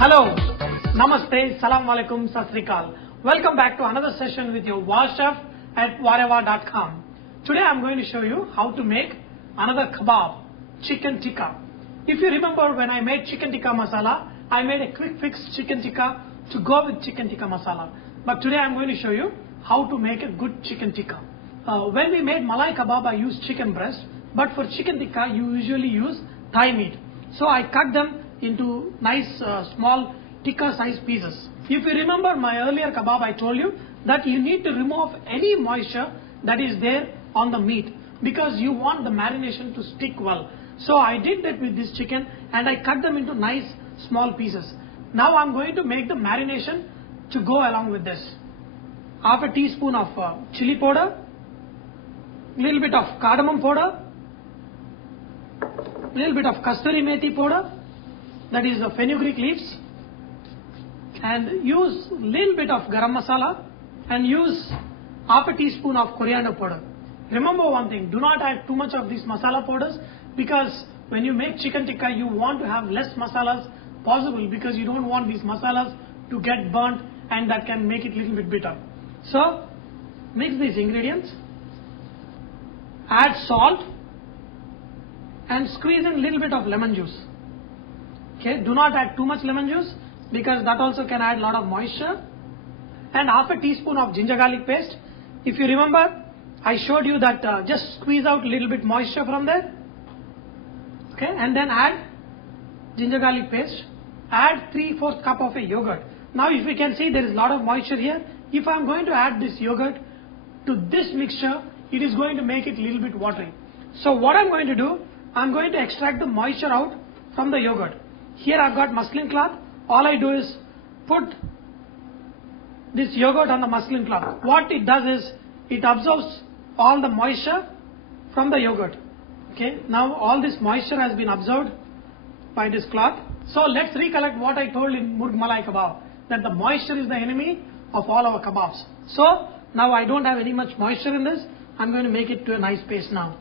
Hello, Namaste, Salam Alaikum, Sat Sri Akal. Welcome back to another session with your VahChef at whatever.com. Today I am going to show you how to make another kebab, chicken tikka. If you remember when I made chicken tikka masala, I made a quick fix chicken tikka to go with chicken tikka masala. But today I am going to show you how to make a good chicken tikka. When we made malai kebab, I used chicken breast, but for chicken tikka you usually use thigh meat. So I cut them into nice small tikka size pieces. If you remember my earlier kebab, I told you that you need to remove any moisture that is there on the meat because you want the marination to stick well. So I did that with this chicken and I cut them into nice small pieces. Now I'm going to make the marination to go along with this. Half a teaspoon of chilli powder, little bit of cardamom powder, little bit of kasturi methi powder, that is the fenugreek leaves, and use little bit of garam masala and use half a teaspoon of coriander powder. Remember one thing, do not add too much of these masala powders because when you make chicken tikka you want to have less masalas possible because you don't want these masalas to get burnt and that can make it little bit bitter. So mix these ingredients, add salt and squeeze in little bit of lemon juice. Okay, do not add too much lemon juice because that also can add a lot of moisture. And half a teaspoon of ginger garlic paste. If you remember, I showed you that just squeeze out a little bit moisture from there. Okay, and then add ginger garlic paste. Add 3/4 cup of a yogurt. Now if you can see there is a lot of moisture here. If I am going to add this yogurt to this mixture, it is going to make it a little bit watery. So what I am going to do, I am going to extract the moisture out from the yogurt. Here I've got muslin cloth. All I do is put this yogurt on the muslin cloth. What it does is it absorbs all the moisture from the yogurt. Okay, now all this moisture has been absorbed by this cloth. So let's recollect what I told in Murg Malai kebab, that the moisture is the enemy of all our kebabs. So now I don't have any much moisture in this. I'm going to make it to a nice paste now.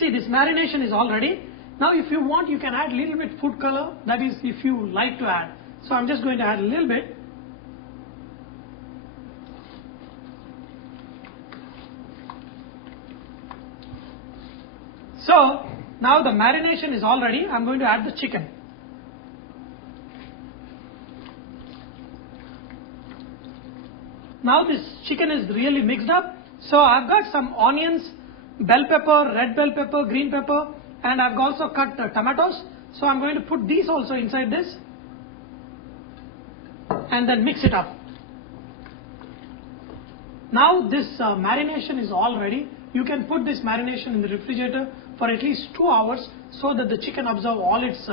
See, this marination is all ready. Now if you want, you can add a little bit food color, that is if you like to add. So I'm just going to add a little bit. So now the marination is all ready. I'm going to add the chicken. Now this chicken is really mixed up. So I've got some onions, bell pepper, red bell pepper, green pepper, and I've also cut tomatoes. So I'm going to put these also inside this and then mix it up. Now this marination is all ready. You can put this marination in the refrigerator for at least 2 hours so that the chicken absorb all its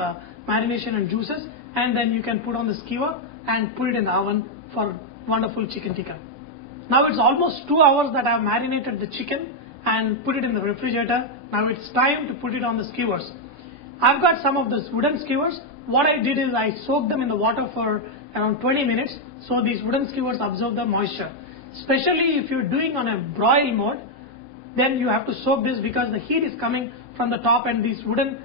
marination and juices, and then you can put on the skewer and put it in the oven for wonderful chicken tikka. Now it's almost 2 hours that I have marinated the chicken and put it in the refrigerator. Now it's time to put it on the skewers. I've got some of those wooden skewers. What I did is I soaked them in the water for around 20 minutes so these wooden skewers absorb the moisture. Especially if you're doing on a broil mode, then you have to soak this because the heat is coming from the top and these wooden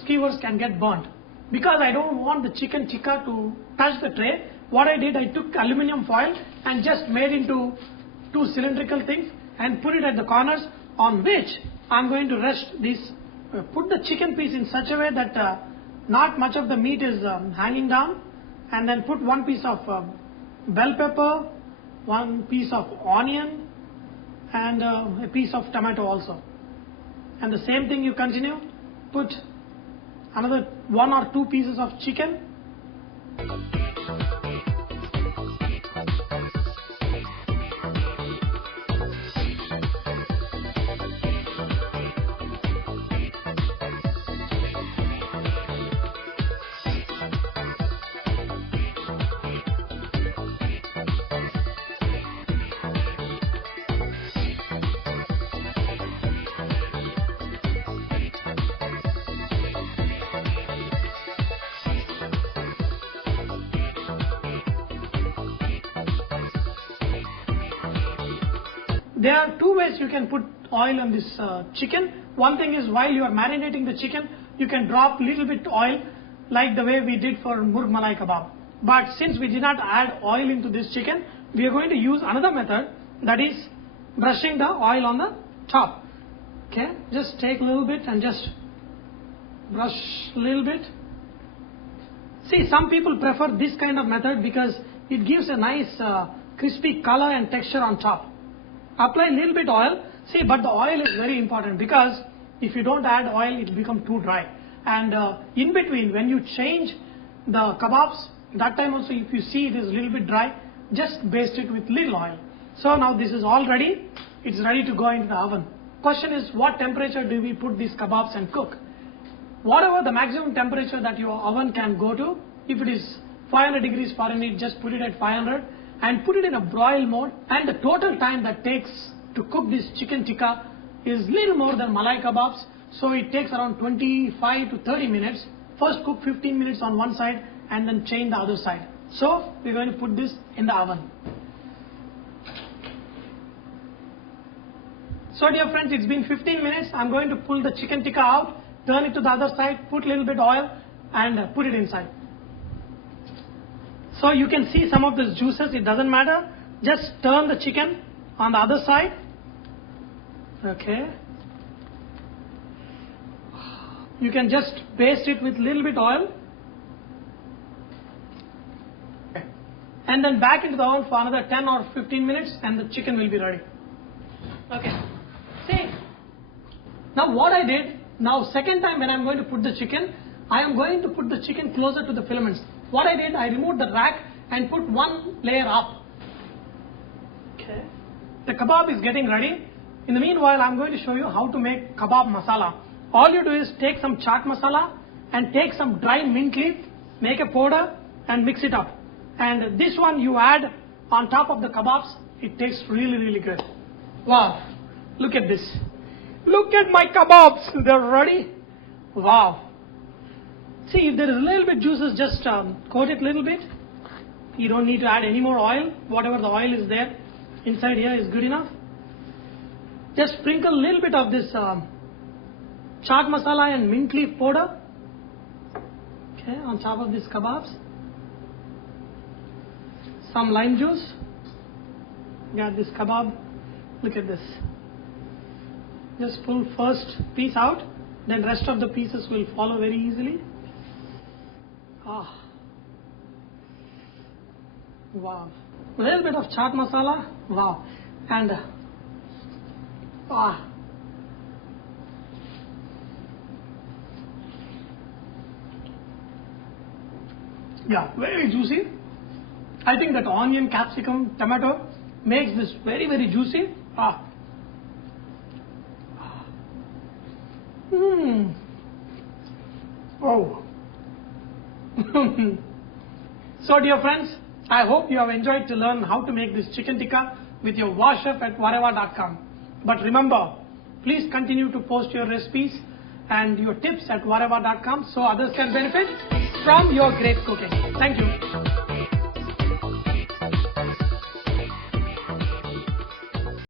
skewers can get burnt. Because I don't want the chicken tikka to touch the tray, what I did, I took aluminum foil and just made into 2 cylindrical things and put it at the corners on which I'm going to rest this, put the chicken piece in such a way that not much of the meat is hanging down, and then put 1 piece of bell pepper, 1 piece of onion and a piece of tomato also. And the same thing you continue, put another 1 or 2 pieces of chicken. There are 2 ways you can put oil on this chicken. One thing is while you are marinating the chicken, you can drop little bit oil like the way we did for murg malai kebab. But since we did not add oil into this chicken, we are going to use another method, that is brushing the oil on the top. Okay, just take a little bit and just brush a little bit. See, some people prefer this kind of method because it gives a nice crispy color and texture on top. Apply a little bit oil. See, but the oil is very important because if you don't add oil, it will become too dry. And in between, when you change the kebabs, that time also if you see it is a little bit dry, just baste it with little oil. So now this is all ready. It's ready to go into the oven. Question is, what temperature do we put these kebabs and cook? Whatever the maximum temperature that your oven can go to, if it is 500 degrees Fahrenheit, just put it at 500 and put it in a broil mode, and the total time that takes to cook this chicken tikka is little more than malai kebabs, so it takes around 25 to 30 minutes. First cook 15 minutes on one side and then change the other side. So we're going to put this in the oven. So dear friends, it's been 15 minutes. I'm going to pull the chicken tikka out, turn it to the other side, put a little bit oil and put it inside. So you can see some of these juices, it doesn't matter. Just turn the chicken on the other side. Okay. You can just baste it with a little bit oil. And then back into the oven for another 10 or 15 minutes and the chicken will be ready. Okay. See. Now what I did, now second time when I'm going to put the chicken, I am going to put the chicken closer to the filaments. What I did, I removed the rack and put one layer up. Okay. The kebab is getting ready. In the meanwhile, I'm going to show you how to make kebab masala. All you do is take some chaat masala and take some dry mint leaf, make a powder and mix it up. And this one you add on top of the kebabs. It tastes really, really good. Wow. Look at this. Look at my kebabs. They're ready. Wow. See, if there is a little bit juices, just coat it a little bit. You don't need to add any more oil. Whatever the oil is there inside here is good enough. Just sprinkle a little bit of this chaat masala and mint leaf powder. Okay, on top of these kebabs. Some lime juice. Got this kebab. Look at this. Just pull first piece out, then rest of the pieces will follow very easily. Ah. Wow. A little bit of chaat masala. Wow. And yeah, very juicy. I think that onion, capsicum, tomato makes this very, very juicy. Oh. So dear friends, I hope you have enjoyed to learn how to make this chicken tikka with your VahChef at whatever.com. But remember, please continue to post your recipes and your tips at whatever.com so others can benefit from your great cooking. Thank you.